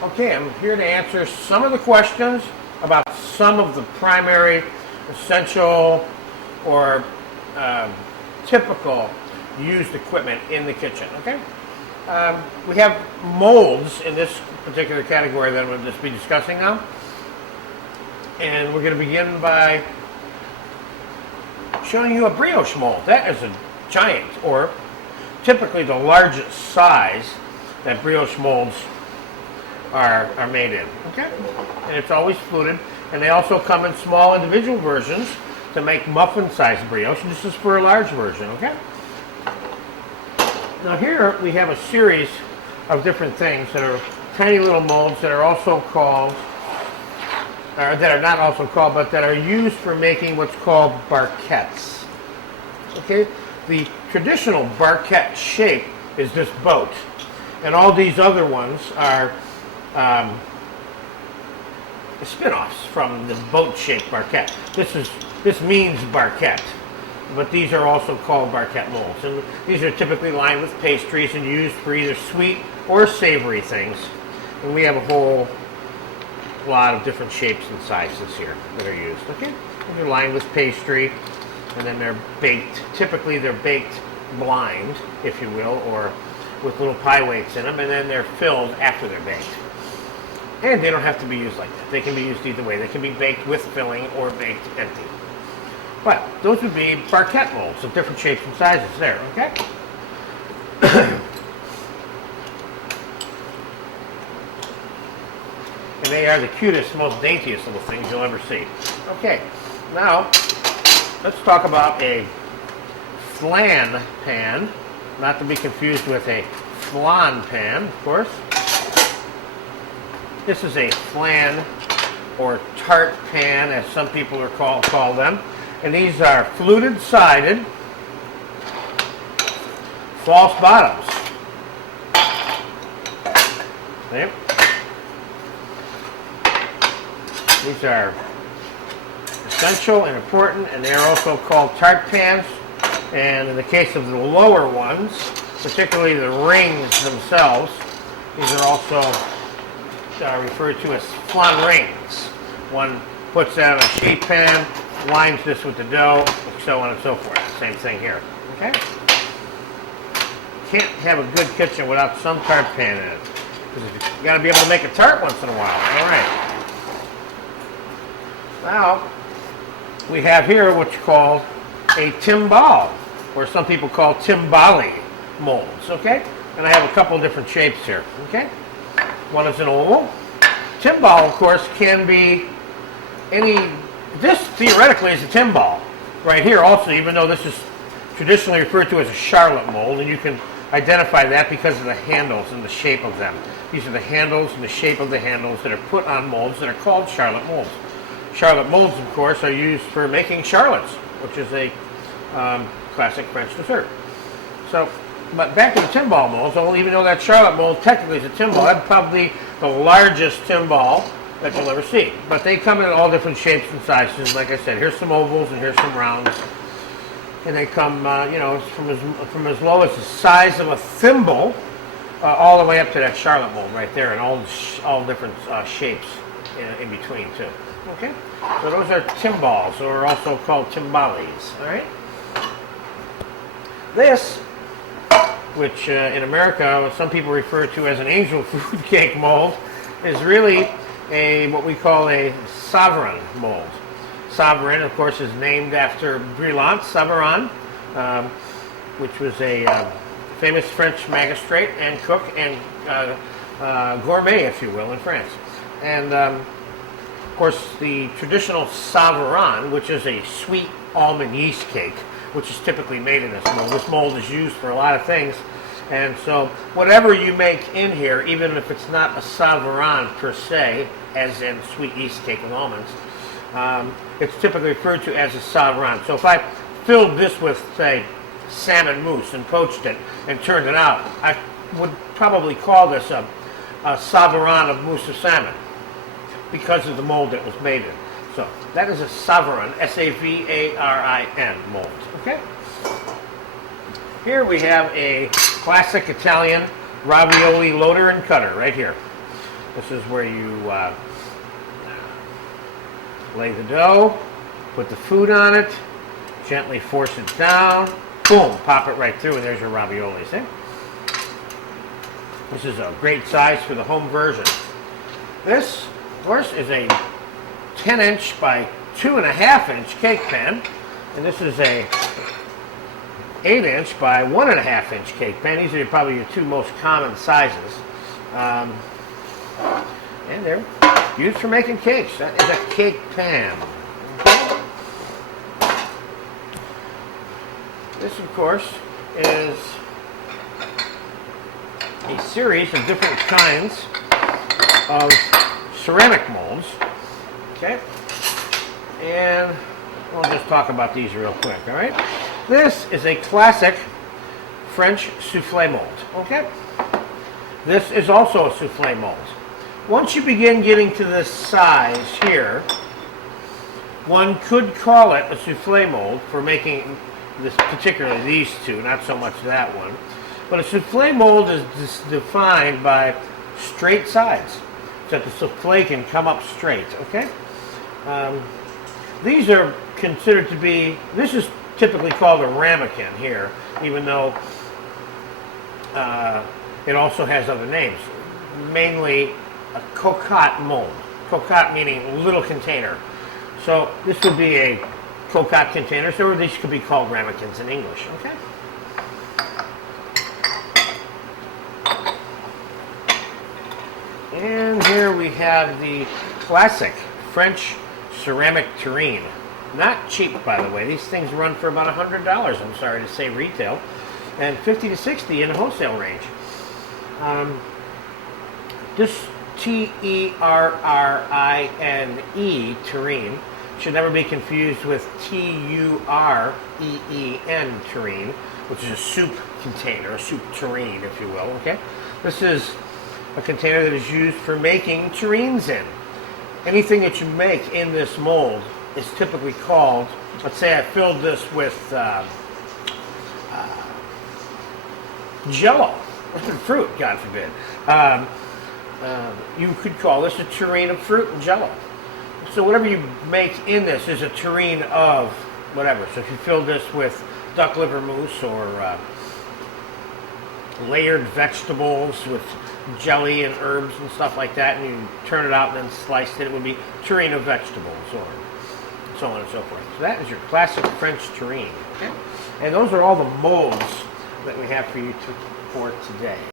Okay, I'm here to answer some of the questions about some of the primary, essential, or typical used equipment in the kitchen. Okay, we have molds in this particular category that we'll just be discussing now, and we're going to begin by showing you a brioche mold. That is a giant, or typically the largest size that brioche molds are made in. Okay, and it's always fluted, and they also come in small individual versions to make muffin-sized brioche. This is for a large version. Okay. Now here we have a series of different things that are tiny little molds that are also called, or that are not also called, but that are used for making what's called barquettes. Okay, the traditional barquette shape is this boat, and all these other ones are spin-offs from the boat-shaped barquette. This means barquette, but these are also called barquette molds, and these are typically lined with pastries and used for either sweet or savory things. And we have a whole lot of different shapes and sizes here that are used. Okay, and they're lined with pastry, and then they're baked. Typically, they're baked blind, if you will, or with little pie weights in them, and then they're filled after they're baked. And they don't have to be used like that. They can be used either way. They can be baked with filling or baked empty. But those would be barquette molds of different shapes and sizes there, okay? And they are the cutest, most daintiest little things you'll ever see. Okay, now let's talk about a flan pan, not to be confused with a flan pan, of course. This is a flan or tart pan, as some people are call them. And these are fluted-sided, false bottoms. Okay. These are essential and important, and they are also called tart pans. And in the case of the lower ones, particularly the rings themselves, these are also referred to as flan rings. One puts that on a sheet pan, lines this with the dough, so on and so forth. Same thing here. Okay? Can't have a good kitchen without some tart pan in it, because you got to be able to make a tart once in a while. All right. Now we have here what's called a timbale, or some people call timbale molds. Okay? And I have a couple different shapes here. Okay? One is an oval. Timbale, of course, can be any. This theoretically is a timbale right here also, even though this is traditionally referred to as a charlotte mold, and you can identify that because of the handles and the shape of them. These are the handles and the shape of the handles that are put on molds that are called charlotte molds. Charlotte molds, of course, are used for making charlottes, which is a classic French dessert. So, but back to the timbale molds, even though that charlotte mold technically is a timbale, that's probably the largest timbale that you'll ever see. But they come in all different shapes and sizes. Like I said, here's some ovals and here's some rounds. And they come, from as low as the size of a thimble, all the way up to that charlotte mold right there, and all different shapes in between too. Okay, so those are timbales, or also called timbales. All right. This, which in America some people refer to as an angel food cake mold, is really what we call a Savarin mold. Savarin, of course, is named after Brillant Savarin, which was a famous French magistrate and cook and gourmet, if you will, in France. And of course, the traditional Savarin, which is a sweet almond yeast cake, which is typically made in this mold. This mold is used for a lot of things. And so whatever you make in here, even if it's not a Savarin per se, as in sweet yeast cake with almonds, it's typically referred to as a Savarin. So if I filled this with, say, salmon mousse and poached it and turned it out, I would probably call this a Savarin of mousse of salmon because of the mold that was made in. So that is a Savarin, S-A-V-A-R-I-N mold. Okay? Here we have a classic Italian ravioli loader and cutter right here. This is where you lay the dough, put the food on it, gently force it down, boom, pop it right through, and there's your ravioli, see? This is a great size for the home version. This, of course, is a 10-inch by 2.5-inch cake pan, and this is a 8-inch by 1.5-inch cake pan. These are probably your two most common sizes. And they're used for making cakes. That is a cake pan. This, of course, is a series of different kinds of ceramic molds. Okay? And we'll just talk about these real quick, all right? This is a classic French souffle mold, okay? This is also a souffle mold. Once you begin getting to this size here, one could call it a souffle mold for making this, particularly these two, not so much that one. But a souffle mold is defined by straight sides, so that the souffle can come up straight, okay? These are considered to be, this is typically called a ramekin here, even though it also has other names, mainly a cocotte mold. Cocotte meaning little container. So this would be a cocotte container, so these could be called ramekins in English, okay? And here we have the classic French ceramic terrine. Not cheap, by the way. These things run for about $100, I'm sorry to say, retail, and $50 to $60 in the wholesale range. This Terrine, terrine, should never be confused with Tureen, terrine, which is a soup container, a soup terrine, if you will, okay? This is a container that is used for making terrines in. Anything that you make in this mold is typically called, let's say I filled this with Jello, fruit, God forbid. You could call this a terrine of fruit and Jello. So whatever you make in this is a terrine of whatever. So if you fill this with duck liver mousse or layered vegetables with jelly and herbs and stuff like that, and you turn it out and then slice it, it would be terrine of vegetables or so on and so forth. So that is your classic French terrine. Okay? And those are all the molds that we have for you for today.